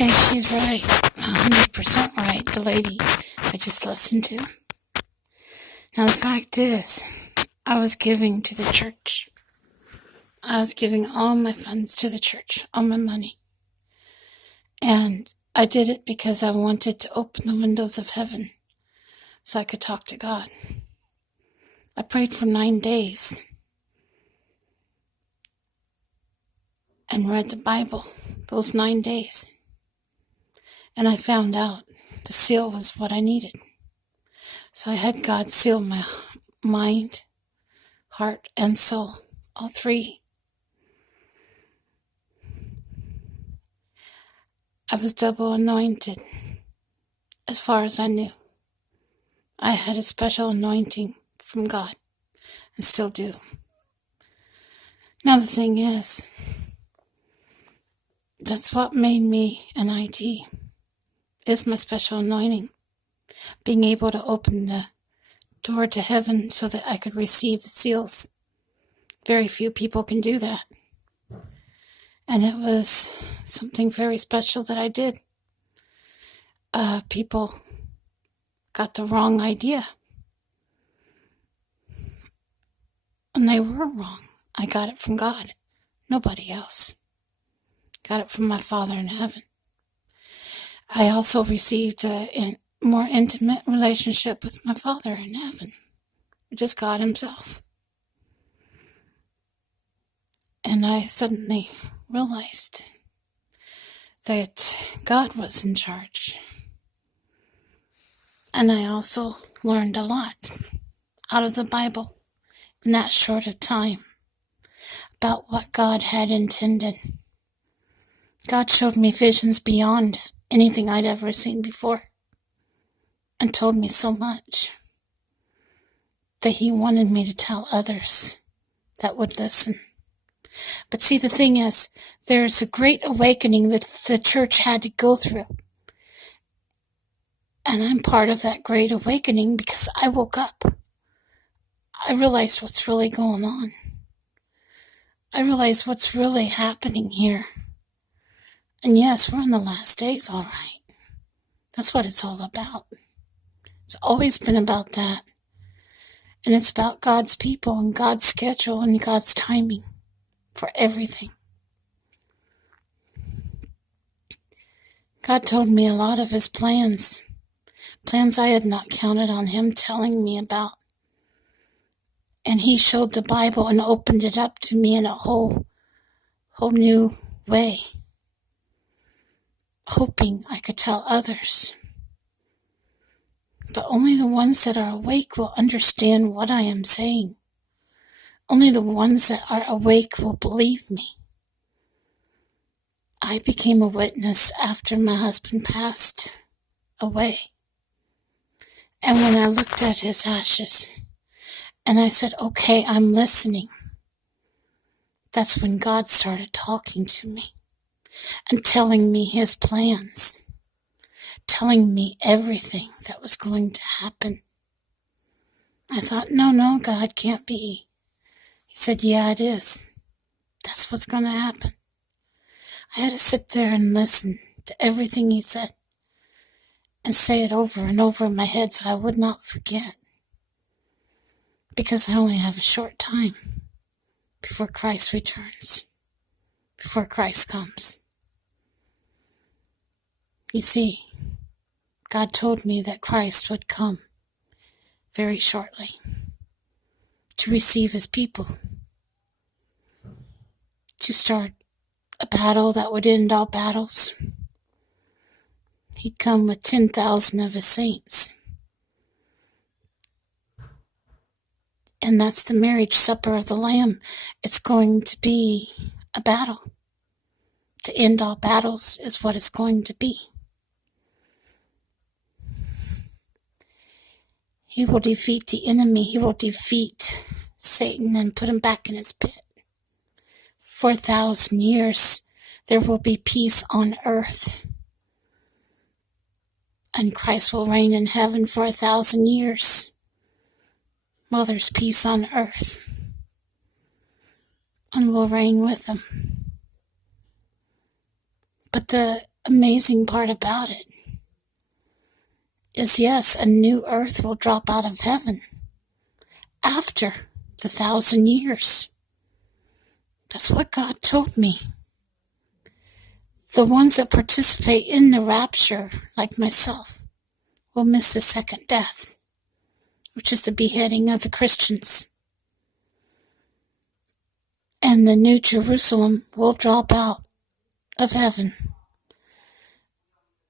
Okay, she's right. 100% right, the lady I just listened to. Now, the fact is, I was giving to the church. I was giving all my funds to the church, all my money. And I did it because I wanted to open the windows of heaven so I could talk to God. I prayed for 9 days and read the Bible those 9 days. And I found out the seal was what I needed. So I had God seal my mind, heart, and soul, all three. I was double anointed as far as I knew. I had a special anointing from God and still do. Now the thing is, that's what made me an IT, is my special anointing. Being able to open the door to heaven so that I could receive the seals. Very few people can do that. And it was something very special that I did. People got the wrong idea. And they were wrong. I got it from God. Nobody else. Got it from my Father in heaven. I also received a more intimate relationship with my Father in heaven, which is God himself. And I suddenly realized that God was in charge. And I also learned a lot out of the Bible in that short of time about what God had intended. God showed me visions beyond anything I'd ever seen before and told me so much that he wanted me to tell others that would listen. But see, the thing is, there's a great awakening that the church had to go through. And I'm part of that great awakening because I woke up. I realized what's really going on. I realized what's really happening here. And yes, we're in the last days, all right. That's what it's all about. It's always been about that. And it's about God's people and God's schedule and God's timing for everything. God told me a lot of his plans I had not counted on him telling me about. And he showed the Bible and opened it up to me in a whole new way, hoping I could tell others. But only the ones that are awake will understand what I am saying. Only the ones that are awake will believe me. I became a witness after my husband passed away. And when I looked at his ashes, and I said, okay, I'm listening, that's when God started talking to me and telling me his plans, telling me everything that was going to happen. I thought, no, God can't be. He said, yeah, it is. That's what's going to happen. I had to sit there and listen to everything he said and say it over and over in my head so I would not forget. Because I only have a short time before Christ returns, before Christ comes. You see, God told me that Christ would come very shortly to receive his people, to start a battle that would end all battles. He'd come with 10,000 of his saints. And that's the marriage supper of the Lamb. It's going to be a battle. To end all battles is what it's going to be. He will defeat the enemy. He will defeat Satan and put him back in his pit. For 1,000 years, there will be peace on earth. And Christ will reign in heaven for 1,000 years. Well, there's peace on earth. And we'll reign with him. But the amazing part about it is, yes, a new earth will drop out of heaven after the 1,000 years. That's what God told me. The ones that participate in the rapture, like myself, will miss the second death, which is the beheading of the Christians. And the New Jerusalem will drop out of heaven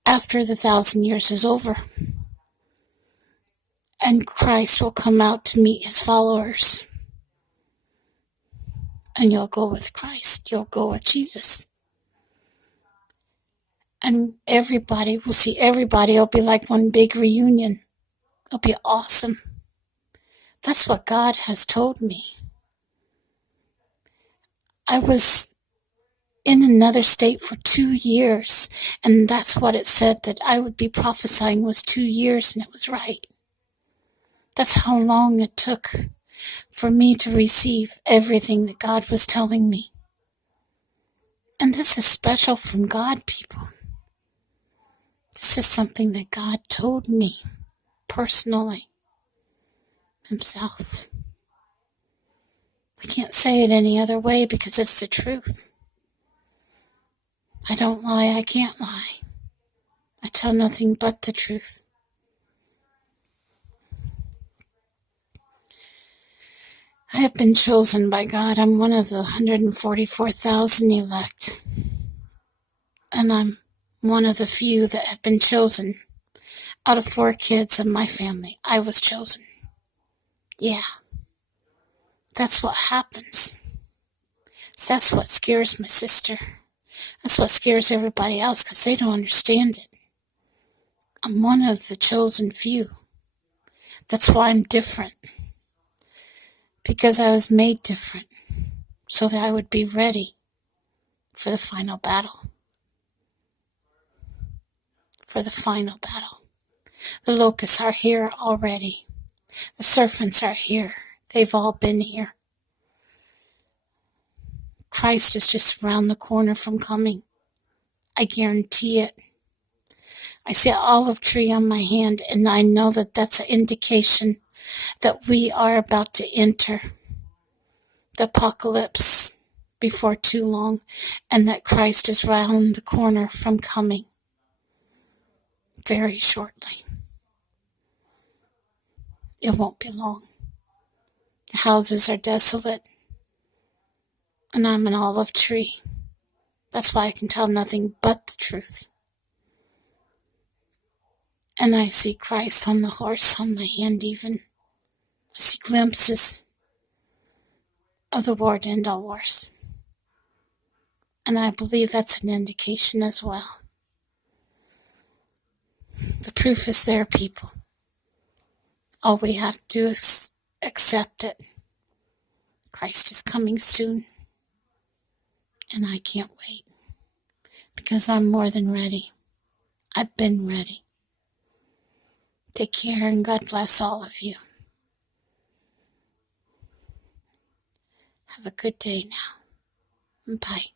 after the 1,000 years is over. And Christ will come out to meet his followers. And you'll go with Christ. You'll go with Jesus. And everybody will see everybody. It'll be like one big reunion. It'll be awesome. That's what God has told me. I was in another state for 2 years, and that's what it said that I would be prophesying was 2 years, and it was right. That's how long it took for me to receive everything that God was telling me. And this is special from God, people. This is something that God told me personally, himself. I can't say it any other way because it's the truth. I don't lie, I can't lie. I tell nothing but the truth. I have been chosen by God. I'm one of the 144,000 elect. And I'm one of the few that have been chosen. Out of 4 kids of my family, I was chosen. Yeah. That's what happens. So that's what scares my sister. That's what scares everybody else because they don't understand it. I'm one of the chosen few. That's why I'm different. Because I was made different. So that I would be ready for the final battle. For the final battle. The locusts are here already. The serpents are here. They've all been here. Christ is just around the corner from coming. I guarantee it. I see an olive tree on my hand, and I know that that's an indication that we are about to enter the apocalypse before too long, and that Christ is round the corner from coming very shortly. It won't be long. The houses are desolate, and I'm an olive tree. That's why I can tell nothing but the truth. And I see Christ on the horse on my hand even. I see glimpses of the war to end all wars. And I believe that's an indication as well. The proof is there, people. All we have to do is accept it. Christ is coming soon. And I can't wait. Because I'm more than ready. I've been ready. Take care and God bless all of you. Have a good day now. Bye.